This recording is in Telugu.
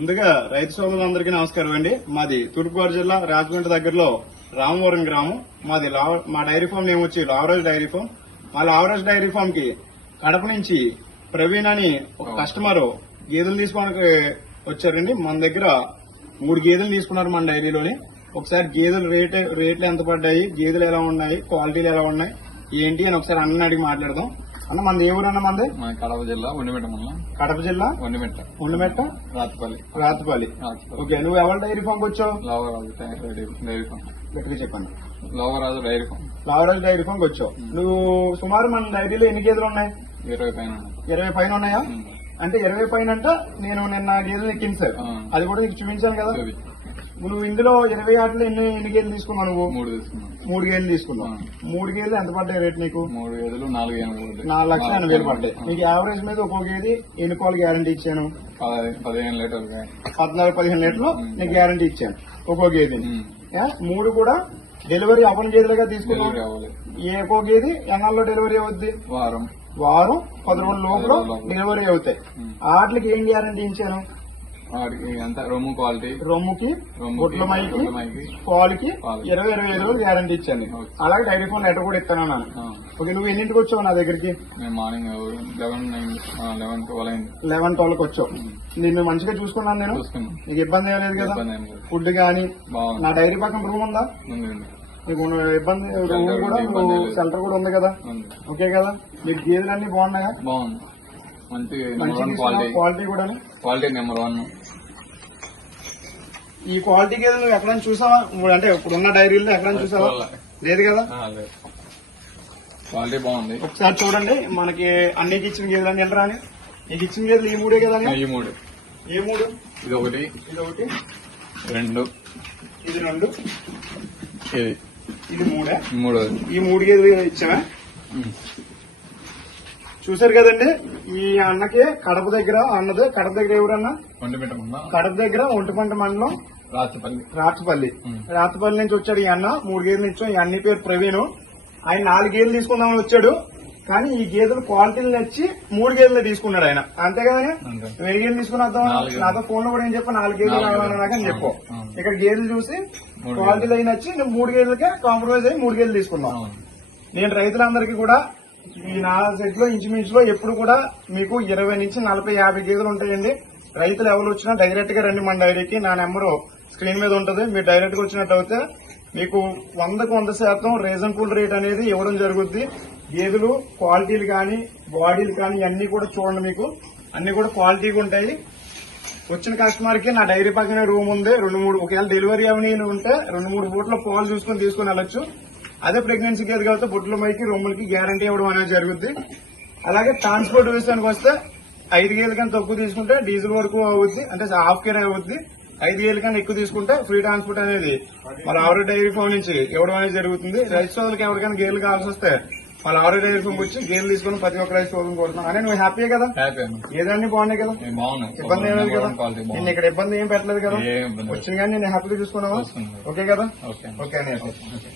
ముందుగా రైతు సోదరులందరికీ నమస్కారం అండి మాది తూర్పుగోదావరి జిల్లా రాజమండ్రి దగ్గరలో రామవరం గ్రామం మాది మా డైరీ ఫామ్ నేమ్ వచ్చి లావరాజ్ డైరీ ఫామ్ మా లావరాజ్ డైరీ ఫామ్ కి కడప నుంచి ప్రవీణ్ అని ఒక కస్టమర్ గేదెలు తీసుకోవడానికి వచ్చారండి మన దగ్గర మూడు గేదెలు తీసుకున్నారు మన డైరీలోని ఒకసారి గేదెలు రేట్ రేట్లు ఎంత పడ్డాయి గేదెలు ఎలా ఉన్నాయి క్వాలిటీలు ఎలా ఉన్నాయి ఏంటి అని ఒకసారి అన్నీ అడిగి మాట్లాడదాం అన్న మంది ఏ ఊరు అన్న మంది మన కడప జిల్లా ఉండిమెట్ట కడప జిల్లా ఉండిమెట్ట ఉండిమెట్ట రాతిపల్లి రాతిపల్లి ఓకే నువ్వు ఎవరి డైరీ ఫామ్ వచ్చావు లవరాజు డైరీ ఫామ్ గట్టిగా చెప్పండి Lavaraju dairy farm Lavaraju dairy farm వచ్చావు నువ్వు సుమారు మన డైరీలో ఎన్ని గేదెలు ఉన్నాయి ఇరవై పైన ఇరవై పైన ఉన్నాయా అంటే ఇరవై పైన అంటే నేను నిన్న గేదెలు ఎక్కించాను అది కూడా నీకు చూపించాను కదా నువ్వు ఇందులో ఎనభై ఆటలు ఎన్ని ఎన్ని గేలు తీసుకున్నావు నువ్వు మూడు తీసుకున్నావు మూడు గేలు తీసుకున్నావు మూడు గేలు ఎంత పడ్డాయి రేట్ నీకు మూడు గేదెలు నాలుగు ఎనభై నాలుగు లక్షల ఎనభై వేలు పడ్డాయి నీకు యావరేజ్ మీద ఒక్కో గేది ఎన్ని కాలు గ్యారంటీ ఇచ్చాను పదిహేను లీటర్లు పద్నాలుగు పదిహేను లీటర్లు నీకు గ్యారంటీ ఇచ్చాను ఒక్కో గేది మూడు కూడా డెలివరీ అవన్ గేదెలుగా తీసుకున్నావు ఏ ఒక్కో గేది ఎన్నాళ్ళలో డెలివరీ అవుద్ది వారం వారం పది రోజుల లోపల డెలివరీ అవుతాయి వాటికి ఏం గ్యారంటీ ఇచ్చాను రొమ్ము క్వాలిటీ రొమ్ముకి గుడ్లమైకి మైకి ఇరవై ఇరవై ఐదు రోజులు గ్యారంటీ ఇచ్చాను అలాగే డైరీ ఫోన్ లెటర్ కూడా ఇస్తాను అన్నాను ఓకే నువ్వు ఎన్నింటికి వచ్చావు నా దగ్గరికి morning eleven eleven twelve eleven twelve కి వచ్చావు నేను మంచిగా చూసుకున్నాను నేను నీకు ఇబ్బంది ఏం లేదు కదా ఫుడ్ కానీ నా డైరీ పక్కన రూమ్ ఉందా నీకు ఇబ్బంది రూమ్ కూడా సెల్టర్ కూడా ఉంది కదా ఓకే కదా నీకు గేదెలన్నీ బాగున్నాయా బాగుంది మంచి క్వాలిటీ కూడా క్వాలిటీ నెంబర్ వన్ ఈ క్వాలిటీ గేదెలు నువ్వు ఎక్కడైనా చూసావా అంటే ఇప్పుడున్న డైరీలో ఎక్కడైనా చూసావా లేదు కదా క్వాలిటీ బాగుంది ఒకసారి చూడండి మనకి అన్ని ఇచ్చిన గేదెలు అని వెళ్ళరా అని ఈ ఇచ్చిన గేదెలు ఈ మూడే కదా ఈ మూడు ఏ మూడు ఇది ఒకటి ఇది ఒకటి రెండు ఇది రెండు ఇది ఇది మూడే మూడు ఈ మూడు గేదెలు ఇచ్చావా చూసారు కదండి ఈ అన్నకి కడప దగ్గర అన్నది కడప దగ్గర ఎవరన్నా కడప దగ్గర ఒంటిపంట మండలం రాచపల్లి రాచపల్లి రాచపల్లి నుంచి వచ్చాడు ఈ అన్న మూడు గేదెలు నుంచి ఈ అన్ని పేరు ప్రవీణ్ ఆయన నాలుగు గేదెలు తీసుకుందామని వచ్చాడు కానీ ఈ గేదెల క్వాలిటీలు నచ్చి మూడు గేదెలు తీసుకున్నాడు ఆయన అంతే కదండి వెయ్యి గేదెలు తీసుకుని అర్థం నాతో ఫోన్ లో కూడా ఏం చెప్పా నాలుగు గేదెలు కావాలన్నాకని చెప్పు ఇక్కడ గేదెలు చూసి క్వాలిటీలు అయినా నచ్చి మూడు గేదెలకే కాంప్రమైజ్ అయ్యి మూడు గేదెలు తీసుకున్నాం నేను రైతులందరికీ కూడా ఈ నాలుగు సెట్లో ఇంచుమించులో ఎప్పుడు కూడా మీకు ఇరవై నుంచి నలభై యాభై గేదెలు ఉంటాయండి రైతులు ఎవరు వచ్చినా డైరెక్ట్ గా రండి మన డైరీకి నా నెంబరు స్క్రీన్ మీద ఉంటుంది మీరు డైరెక్ట్ గా అయితే మీకు వందకు వంద శాతం రీజనబుల్ రేట్ అనేది ఇవ్వడం జరుగుద్ది గేదెలు క్వాలిటీలు కానీ బాడీలు కానీ అన్ని కూడా చూడండి మీకు అన్ని కూడా క్వాలిటీగా ఉంటాయి వచ్చిన కస్టమర్ కి నా డైరీ పక్కనే రూమ్ ఉంది రెండు మూడు ఒకవేళ డెలివరీ అవన్నీ ఉంటే రెండు మూడు పూట్ల పాలు చూసుకుని తీసుకుని వెళ్ళొచ్చు అదే ప్రెగ్నెన్సీ కేర్ కాబట్టి బుట్ల మైకి రొమ్ములకి గ్యారంటీ ఇవ్వడం అనేది జరుగుద్ది అలాగే ట్రాన్స్పోర్ట్ విషయానికి వస్తే ఐదు వేలు కన్నా తక్కువ తీసుకుంటే డీజిల్ వరకు అవుద్ది అంటే హాఫ్ కేర్ అవుద్ది ఐదు వేలు కన్నా ఎక్కువ తీసుకుంటే ఫ్రీ ట్రాన్స్పోర్ట్ అనేది మన ఆవరే డైరీ ఫామ్ నుంచి ఇవ్వడం అనేది జరుగుతుంది రైతు సోదరులకు ఎవరికైనా గేర్లు కావాల్సి వస్తే మళ్ళీ ఆవరే డైరీ ఫామ్ వచ్చి గేర్లు తీసుకుని ప్రతి ఒక్క రైతు సోదరులు కోరుతున్నాం అనే నువ్వు హ్యాపీ కదా ఏదన్నీ బాగున్నాయి కదా ఇబ్బంది ఏం కదా నేను ఇక్కడ ఇబ్బంది ఏం పెట్టలేదు కదా వచ్చిన కానీ నేను హ్యాపీగా చూసుకున్నావా ఓకే కదా ఓకే